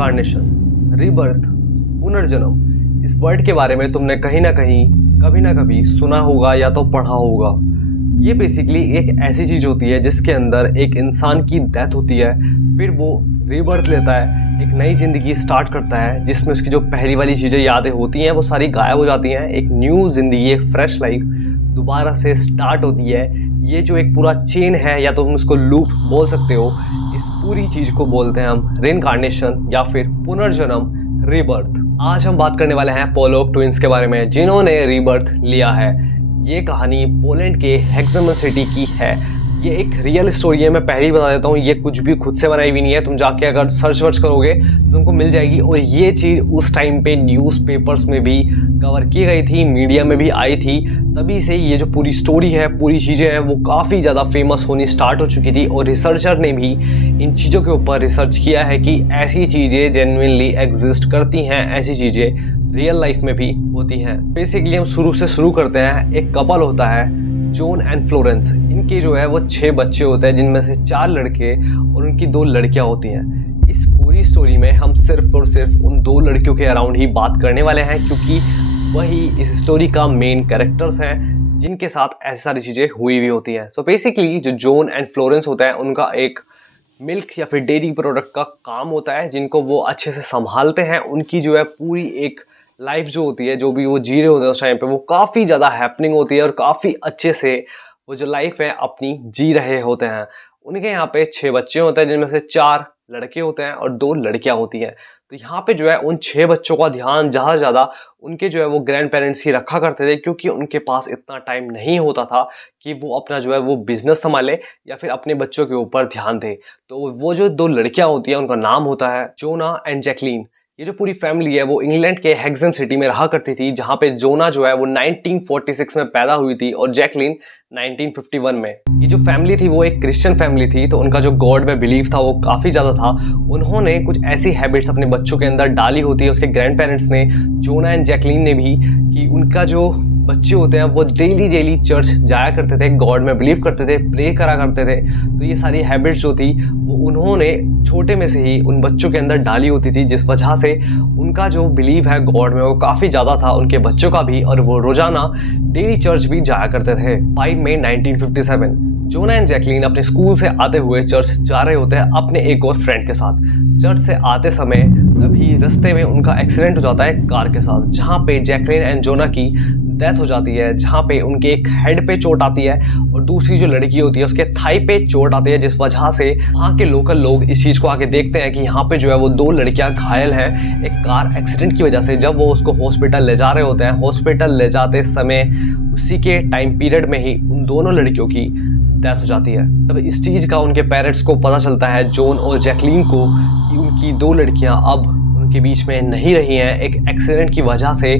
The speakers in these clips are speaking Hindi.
रीइंकार्नेशन, रीबर्थ, पुनर्जन्म, इस वर्ड के बारे में तुमने कहीं ना कहीं कभी ना कभी सुना होगा या तो पढ़ा होगा। ये बेसिकली एक ऐसी चीज़ होती है जिसके अंदर एक इंसान की डेथ होती है, फिर वो रीबर्थ लेता है, एक नई ज़िंदगी स्टार्ट करता है जिसमें उसकी जो पहली वाली चीज़ें यादें होती हैं वो सारी गायब हो जाती हैं। एक न्यू ज़िंदगी, एक फ्रेश लाइफ दोबारा से स्टार्ट होती है। ये जो एक पूरा चेन है या तो तुम उसको लूप बोल सकते हो, इस पूरी चीज़ को बोलते हैं हम रीइंकार्नेशन या फिर पुनर्जन्म, रीबर्थ। आज हम बात करने वाले हैं पोलोक ट्विंस के बारे में जिन्होंने रीबर्थ लिया है। ये कहानी पोलैंड के हेक्समन सिटी की है। ये एक रियल स्टोरी है, मैं पहले ही बता देता हूँ, ये कुछ भी खुद से बनाई हुई नहीं है। तुम जाके अगर सर्च वर्च करोगे तो तुमको मिल जाएगी। और ये चीज़ उस टाइम पे न्यूज़पेपर्स में भी कवर की गई थी, मीडिया में भी आई थी। तभी से ये जो पूरी स्टोरी है, पूरी चीज़ें हैं, वो काफ़ी ज़्यादा फेमस होनी स्टार्ट हो चुकी थी। और रिसर्चर ने भी इन चीज़ों के ऊपर रिसर्च किया है कि ऐसी चीज़ें जेन्युइनली एग्जिस्ट करती हैं, ऐसी चीज़ें रियल लाइफ में भी होती हैं। बेसिकली हम शुरू से शुरू करते हैं। एक कपल होता है, जॉन एंड फ्लोरेंस। इनके जो है वो 6 बच्चे होते हैं, जिनमें से 4 लड़के और उनकी 2 लड़कियां होती हैं। इस पूरी स्टोरी में हम सिर्फ और सिर्फ उन 2 लड़कियों के अराउंड ही बात करने वाले हैं, क्योंकि वही इस स्टोरी का मेन कैरेक्टर्स हैं जिनके साथ ऐसी सारी चीज़ें हुई हुई होती हैं। सो बेसिकली जो जॉन एंड फ्लोरेंस होता है, उनका एक मिल्क या फिर डेयरी प्रोडक्ट का काम होता है, जिनको वो अच्छे से संभालते हैं। उनकी जो है पूरी एक लाइफ जो होती है, जो भी वो जी रहे होते हैं उस टाइम पे, वो काफ़ी ज़्यादा हैपनिंग होती है और काफ़ी अच्छे से वो जो लाइफ है अपनी जी रहे होते हैं। उनके यहाँ पे 6 बच्चे होते हैं, जिनमें से 4 लड़के होते हैं और 2 लड़कियाँ होती हैं। तो यहाँ पे जो है उन 6 बच्चों का ध्यान ज़्यादा से ज़्यादा उनके जो है वो ग्रैंड पेरेंट्स ही रखा करते थे, क्योंकि उनके पास इतना टाइम नहीं होता था कि वो अपना जो है वो बिजनेस संभाले या फिर अपने बच्चों के ऊपर ध्यान दे। तो वो जो 2 लड़कियाँ होती हैं, उनका नाम होता है जोना एंड जैकलीन। ये जो पूरी फैमिली है वो इंग्लैंड के हेक्सम सिटी में रहा करती थी, जहाँ पे जोना जो है वो 1946 में पैदा हुई थी और जैकलीन 1951 में। ये जो फैमिली थी वो एक क्रिश्चियन फैमिली थी, तो उनका जो गॉड में बिलीव था वो काफ़ी ज़्यादा था। उन्होंने कुछ ऐसी हैबिट्स अपने बच्चों के अंदर डाली होती है, उसके ग्रैंड पेरेंट्स ने, जोना एंड जैकलीन ने भी, कि उनका जो बच्चे होते हैं वो डेली चर्च जाया करते थे, गॉड में बिलीव करते थे, प्रे करा करते थे। तो ये सारी हैबिट्स जो थी वो उन्होंने छोटे में से ही उन बच्चों के अंदर डाली होती थी, जिस वजह से उनका जो बिलीव है गॉड में वो काफ़ी ज़्यादा था, उनके बच्चों का भी। और वो रोजाना डेली चर्च भी जाया करते थे। 5 मई 1957 जोना एंड जैकलीन अपने स्कूल से आते हुए चर्च जा रहे होते हैं अपने एक और फ्रेंड के साथ। चर्च से आते समय तभी रास्ते में उनका एक्सीडेंट हो जाता है कार के साथ, जहाँ पे जैकलीन एंड जोना की डेथ हो जाती है, जहाँ पे उनके एक हेड पे चोट आती है और दूसरी जो लड़की होती है उसके थाई पे चोट आती है, जिस वजह से वहाँ के लोकल लोग इस चीज़ को आके देखते हैं कि यहाँ पे जो है वो 2 लड़कियाँ घायल हैं एक कार एक्सीडेंट की वजह से। जब वो उसको हॉस्पिटल ले जा रहे होते हैं, हॉस्पिटल ले जाते समय उसी के टाइम पीरियड में ही उन दोनों लड़कियों की डेथ हो जाती है। तब इस चीज़ का उनके पेरेंट्स को पता चलता है, जॉन और जैकलीन को, कि उनकी 2 लड़कियां अब उनके बीच में नहीं रही हैं एक एक्सीडेंट की वजह से।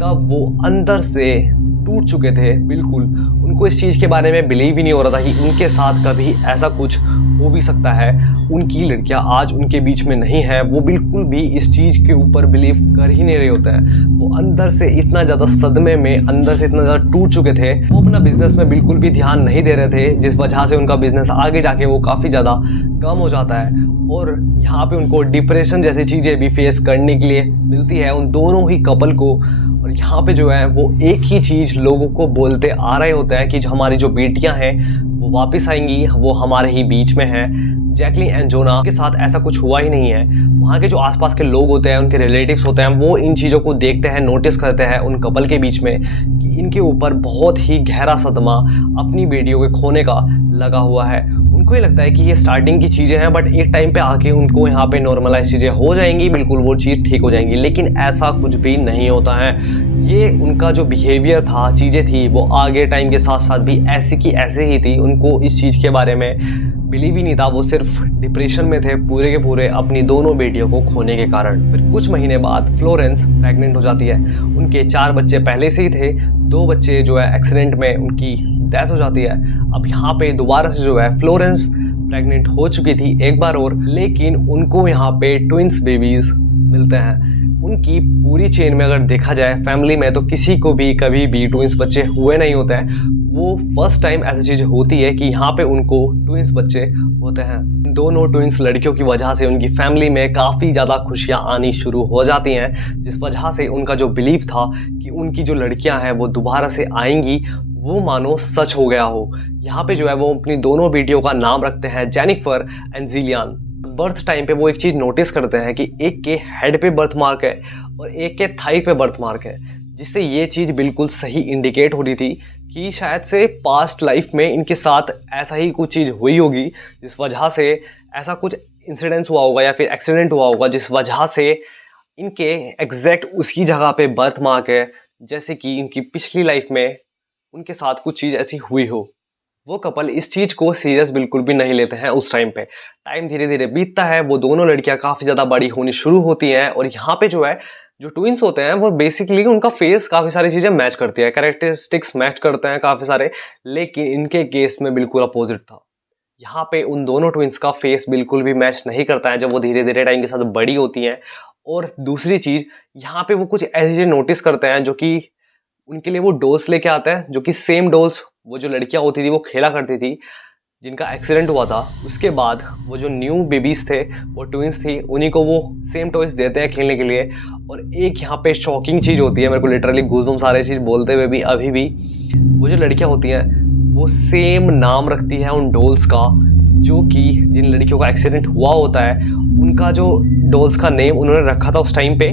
तब वो अंदर से टूट चुके थे बिल्कुल। उनको इस चीज़ के बारे में बिलीव ही नहीं हो रहा था कि उनके साथ कभी ऐसा कुछ हो भी सकता है। उनकी लड़कियां आज उनके बीच में नहीं है, वो बिल्कुल भी इस चीज़ के ऊपर बिलीव कर ही नहीं रहे होते हैं। वो अंदर से इतना ज़्यादा सदमे में, अंदर से इतना ज़्यादा टूट चुके थे, वो अपना बिजनेस में बिल्कुल भी ध्यान नहीं दे रहे थे, जिस वजह से उनका बिजनेस आगे जाके वो काफ़ी ज़्यादा कम हो जाता है। और यहाँ पे उनको डिप्रेशन जैसी चीज़ें भी फेस करने के लिए मिलती है उन दोनों ही कपल को। और यहाँ पे जो है वो एक ही चीज़ लोगों को बोलते आ रहे होते हैं कि हमारी जो बेटियां हैं वो वापस आएंगी, वो हमारे ही बीच में हैं। जैकलीन एंड जोना के साथ ऐसा कुछ हुआ ही नहीं है। वहाँ के जो आसपास के लोग होते हैं, उनके रिलेटिव्स होते हैं, वो इन चीज़ों को देखते हैं, नोटिस करते हैं उन कपल के बीच में कि इनके ऊपर बहुत ही गहरा सदमा अपनी बेटियों के खोने का लगा हुआ है। उनको ये लगता है कि ये स्टार्टिंग की चीज़ें हैं, बट एक टाइम पे आके उनको यहाँ पे नॉर्मलाइज चीज़ें हो जाएंगी, बिल्कुल वो चीज़ ठीक हो जाएंगी। लेकिन ऐसा कुछ भी नहीं होता है। ये उनका जो बिहेवियर था, चीज़ें थी, वो आगे टाइम के साथ साथ भी ऐसी की ऐसे ही थी। उनको इस चीज़ के बारे में बिलीव ही नहीं था, वो सिर्फ डिप्रेशन में थे पूरे के पूरे अपनी दोनों बेटियों को खोने के कारण। फिर कुछ महीने बाद फ्लोरेंस प्रेग्नेंट हो जाती है। उनके 4 बच्चे पहले से ही थे, 2 बच्चे जो है एक्सीडेंट में उनकी डेथ हो जाती है। अब यहाँ पे दोबारा से जो है फ्लोरेंस प्रेग्नेंट हो चुकी थी एक बार और, लेकिन उनको यहाँ पे ट्विंस बेबीज मिलते हैं। उनकी पूरी चेन में अगर देखा जाए फैमिली में, तो किसी को भी कभी भी ट्विंस बच्चे हुए नहीं होते हैं। वो फर्स्ट टाइम ऐसी चीज़ होती है कि यहाँ पे उनको ट्विंस बच्चे होते हैं। दोनों ट्विंस लड़कियों की वजह से उनकी फैमिली में काफ़ी ज़्यादा खुशियाँ आनी शुरू हो जाती हैं, जिस वजह से उनका जो बिलीव था कि उनकी जो लड़कियाँ हैं वो दोबारा से आएंगी, वो मानो सच हो गया हो। यहाँ पे जो है वो अपनी दोनों बेटियों का नाम रखते हैं Jennifer and Jillian. Birth time पे वो एक चीज़ नोटिस करते हैं कि एक के हेड पे बर्थ मार्क है और एक के थाई पे बर्थ मार्क है, जिससे ये चीज़ बिल्कुल सही इंडिकेट हो रही थी कि शायद से पास्ट लाइफ में इनके साथ ऐसा ही कुछ चीज़ हुई होगी, जिस वजह से ऐसा कुछ इंसिडेंस हुआ होगा या फिर एक्सीडेंट हुआ होगा, जिस वजह से इनके एग्जैक्ट उसी जगह पे बर्थ मार्क है, जैसे कि इनकी पिछली लाइफ में उनके साथ कुछ चीज़ ऐसी हुई हो। वो कपल इस चीज़ को सीरियस बिल्कुल भी नहीं लेते हैं उस टाइम पे। टाइम धीरे धीरे बीतता है, वो दोनों लड़कियां काफ़ी ज़्यादा बड़ी होनी शुरू होती हैं और यहाँ पे जो है जो ट्विंस होते हैं वो बेसिकली उनका फेस काफ़ी सारी चीज़ें मैच करती है, कैरेक्टरिस्टिक्स मैच करते हैं काफ़ी सारे, लेकिन इनके केस में बिल्कुल अपोजिट था। यहाँ पे उन दोनों ट्विंस का फेस बिल्कुल भी मैच नहीं करता है जब वो धीरे धीरे टाइम के साथ बड़ी होती हैं। और दूसरी चीज़, यहाँ पे वो कुछ ऐसी चीज़ नोटिस करते हैं जो कि उनके लिए वो डॉल्स लेके आता है, जो कि सेम डॉल्स वो जो लड़कियां होती थी वो खेला करती थी, जिनका एक्सीडेंट हुआ था। उसके बाद वो जो न्यू बेबीज थे, वो ट्विंस थी, उन्हीं को वो सेम टॉयज देते हैं खेलने के लिए। और एक यहाँ पे शॉकिंग चीज़ होती है, मेरे को लिटरली गूज़बम्स सारे चीज़ बोलते हुए भी अभी भी, वो जो लड़कियां होती हैं वो सेम नाम रखती हैं उन डॉल्स का, जो कि जिन लड़कियों का एक्सीडेंट हुआ होता है उनका जो डॉल्स का नेम उन्होंने रखा था उस टाइम पे,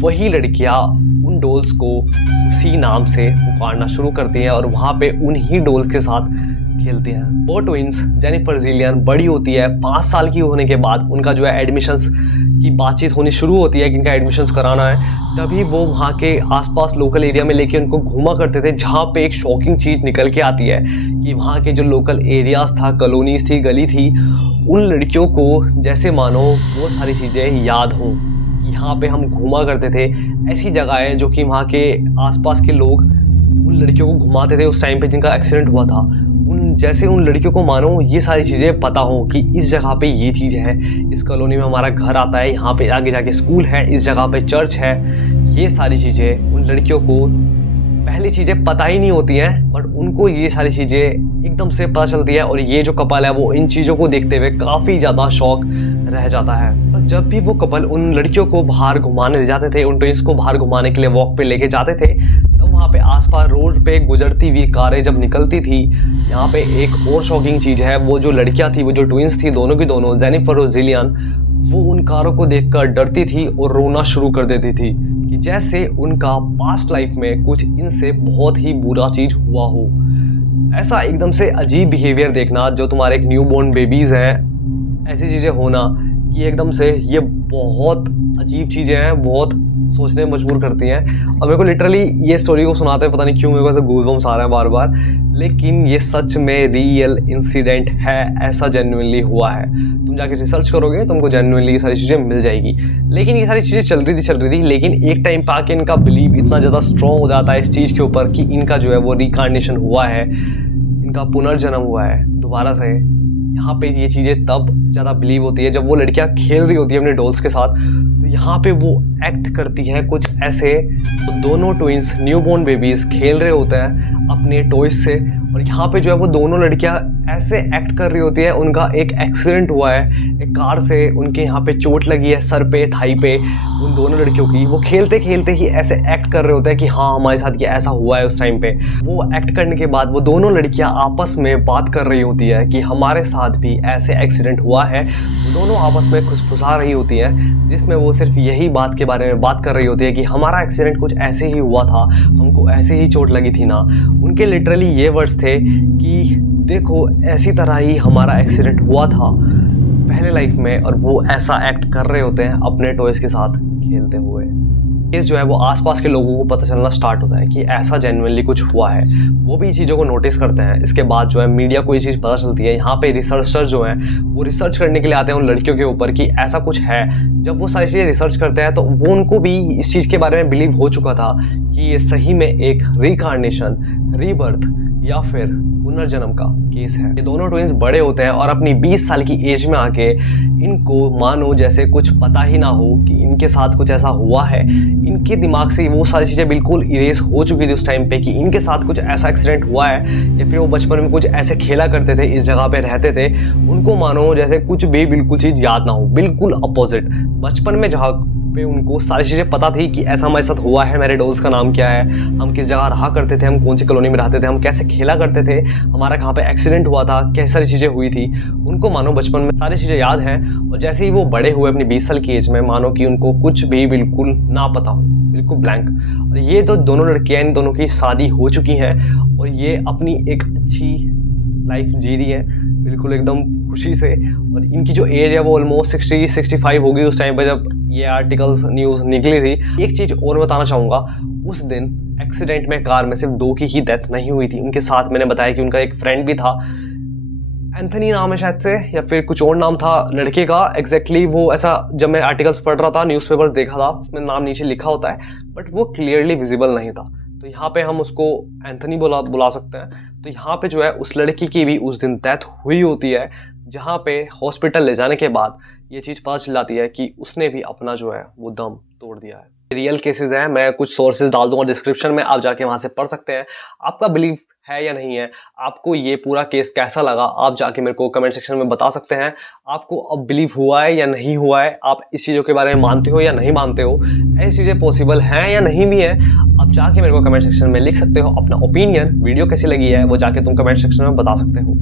वही लड़कियां उन डॉल्स को उसी नाम से पुकारना शुरू करती हैं और वहाँ पे उन्हीं डॉल्स के साथ खेलती हैं। वो ट्विंस जेनिफर जिलियन बड़ी होती है, 5 साल की होने के बाद उनका जो है एडमिशन्स की बातचीत होनी शुरू होती है कि इनका एडमिशन्स कराना है। तभी वो वहाँ के आसपास लोकल एरिया में लेके उनको घूमा करते थे, जहाँ पे एक शॉकिंग चीज़ निकल के आती है कि वहाँ के जो लोकल एरियाज था, कॉलोनीज थी, गली थी, उन लड़कियों को जैसे मानो वो सारी चीज़ें याद हों। यहाँ पे हम घूमा करते थे, ऐसी जगहें जो कि वहाँ के आसपास के लोग उन लड़कियों को घुमाते थे उस टाइम पे जिनका एक्सीडेंट हुआ था। उन लड़कियों को मानो ये सारी चीज़ें पता हो कि इस जगह पे ये चीज़ है, इस कॉलोनी में हमारा घर आता है, यहाँ पे आगे जाके स्कूल है, इस जगह पे चर्च है। ये सारी चीज़ें उन लड़कियों को पहली चीज़ें पता ही नहीं होती हैं, बट उनको ये सारी चीज़ें एकदम से पता चलती है। और ये जो कपल है वो इन चीज़ों को देखते हुए काफ़ी ज़्यादा शॉक रह जाता है। और जब भी वो कपल उन लड़कियों को बाहर घुमाने ले जाते थे, उन ट्विंस को बाहर घुमाने के लिए वॉक पे लेके जाते थे, तब वहाँ पे आसपास रोड पे गुजरती हुई कारें जब निकलती थी, यहाँ पे एक और शॉकिंग चीज़ है, वो जो लड़कियाँ थी, वो जो ट्विंस थी दोनों की दोनों, जेनिफर और जिलियन, वो उन कारों को देखकर डरती थी और रोना शुरू कर देती थी कि जैसे उनका पास्ट लाइफ में कुछ इनसे बहुत ही बुरा चीज़ हुआ हो। ऐसा एकदम से अजीब बिहेवियर देखना, जो तुम्हारे एक न्यू बॉर्न बेबीज़ हैं, ऐसी चीज़ें होना कि एकदम से ये बहुत अजीब चीज़ें हैं, बहुत सोचने में मजबूर करती हैं। और मेरे को लिटरली ये स्टोरी को सुनाते हैं पता नहीं क्यों मेरे को ऐसे गूज़बम्स आ रहे हैं बार बार, लेकिन ये सच में रियल इंसिडेंट है, ऐसा जेन्युइनली हुआ है। तुम जाके रिसर्च करोगे तुमको जेन्युइनली ये सारी चीज़ें मिल जाएगी। लेकिन ये सारी चीज़ें चल रही थी, लेकिन एक टाइम पे आके इनका बिलीव इतना ज़्यादा स्ट्रॉन्ग हो जाता है इस चीज़ के ऊपर कि इनका जो है वो रिकार्नेशन हुआ है, इनका पुनर्जन्म हुआ है दोबारा से। यहाँ पे ये चीज़ें तब ज़्यादा बिलीव होती है जब वो लड़कियाँ खेल रही होती है अपने डॉल्स के साथ, तो यहाँ पे वो एक्ट करती है कुछ ऐसे। तो दोनों ट्विंस न्यूबॉर्न बेबीज खेल रहे होते हैं अपने टॉयज से, और यहाँ पे जो है वो दोनों लड़कियाँ ऐसे एक्ट कर रही होती है। उनका एक एक्सीडेंट हुआ है, एक कार से उनके यहाँ पे चोट लगी है सर पे, थाई पे, उन दोनों लड़कियों की। वो खेलते खेलते ही ऐसे एक्ट कर रहे होते हैं कि हाँ हमारे साथ ये ऐसा हुआ है उस टाइम पे। वो एक्ट करने के बाद वो दोनों लड़कियाँ आपस में बात कर रही होती है कि हमारे साथ भी ऐसे एक्सीडेंट हुआ है। वो दोनों आपस में खुशफुसा रही होती है, जिसमें वो सिर्फ यही बात के बारे में बात कर रही होती है कि हमारा एक्सीडेंट कुछ ऐसे ही हुआ था, हमको ऐसे ही चोट लगी थी ना। उनके लिटरली ये वर्ड्स थे कि देखो ऐसी तरह ही हमारा एक्सीडेंट हुआ था पहले लाइफ में, और वो ऐसा एक्ट कर रहे होते हैं अपने टॉयज के साथ खेलते हुए। इस जो है वो आसपास के लोगों को पता चलना स्टार्ट होता है कि ऐसा जेन्युइनली कुछ हुआ है। वो भी चीज़ों को नोटिस करते हैं। इसके बाद जो है मीडिया को ये चीज़ पता चलती है। यहाँ पे रिसर्चर जो हैं वो रिसर्च करने के लिए आते हैं उन लड़कियों के ऊपर कि ऐसा कुछ है। जब वो सारी चीज़ें रिसर्च करते हैं तो वो उनको भी इस चीज़ के बारे में बिलीव हो चुका था कि ये सही में एक रिकार्नेशन, रीबर्थ या फिर पुनर्जन्म का केस है। ये दोनों ट्विंस बड़े होते हैं और अपनी 20 साल की एज में आके इनको मानो जैसे कुछ पता ही ना हो कि इनके साथ कुछ ऐसा हुआ है। इनके दिमाग से वो सारी चीज़ें बिल्कुल इरेज हो चुकी थी उस टाइम पे कि इनके साथ कुछ ऐसा एक्सीडेंट हुआ है या फिर वो बचपन में कुछ ऐसे खेला करते थे, इस जगह पे रहते थे। उनको मानो जैसे कुछ भी बिल्कुल चीज़ याद ना हो, बिल्कुल अपोजिट। बचपन में जहाँ पे उनको सारी चीज़ें पता थी कि ऐसा हमारे साथ हुआ है, मेरे डॉल्स का नाम क्या है, हम किस जगह रहा करते थे, हम कौन सी कॉलोनी में रहते थे, हम कैसे खेला करते थे, हमारा कहाँ पे एक्सीडेंट हुआ था, कैसी सारी चीज़ें हुई थी। उनको मानो बचपन में सारी चीज़ें याद हैं और जैसे ही वो बड़े हुए अपनी 20 साल की एज में, मानो कि उनको कुछ भी बिल्कुल ना पता हो, बिल्कुल ब्लैंक। और ये तो दोनों लड़कियाँ, इन दोनों की शादी हो चुकी हैं और ये अपनी एक अच्छी लाइफ जी रही है बिल्कुल एकदम खुशी से। और इनकी जो एज है वो ऑलमोस्ट 60-65 होगी उस टाइम पर जब ये आर्टिकल्स न्यूज़ निकली थी। एक चीज़ और बताना चाहूँगा, उस दिन एक्सीडेंट में कार में सिर्फ 2 की ही डेथ नहीं हुई थी। उनके साथ मैंने बताया कि उनका एक फ्रेंड भी था, एंथनी नाम है शायद से, या फिर कुछ और नाम था लड़के का एग्जैक्टली। वो ऐसा जब मैं आर्टिकल्स पढ़ रहा था, न्यूज़पेपर्स देखा था, उसमें नाम नीचे लिखा होता है बट वो क्लियरली विजिबल नहीं था। तो यहाँ पे हम उसको एंथनी बुला सकते हैं। तो यहाँ पे जो है उस लड़की की भी उस दिन डेथ हुई होती है, जहाँ पे हॉस्पिटल ले जाने के बाद ये चीज़ पता चल जाती है कि उसने भी अपना जो है वो दम तोड़ दिया है। रियल केसेस हैं, मैं कुछ सोर्सेज डाल दूंगा डिस्क्रिप्शन में, आप जाके वहाँ से पढ़ सकते हैं। आपका बिलीव है या नहीं है, आपको ये पूरा केस कैसा लगा, आप जाके मेरे को कमेंट सेक्शन में बता सकते हैं। आपको अब बिलीव हुआ है या नहीं हुआ है, आप इस चीज़ों के बारे में मानते हो या नहीं मानते हो, ऐसी चीज़ें पॉसिबल हैं या नहीं भी है, आप जाके मेरे को कमेंट सेक्शन में लिख सकते हो। अपना ओपिनियन, वीडियो कैसी लगी है वो जाके तुम कमेंट सेक्शन में बता सकते हो।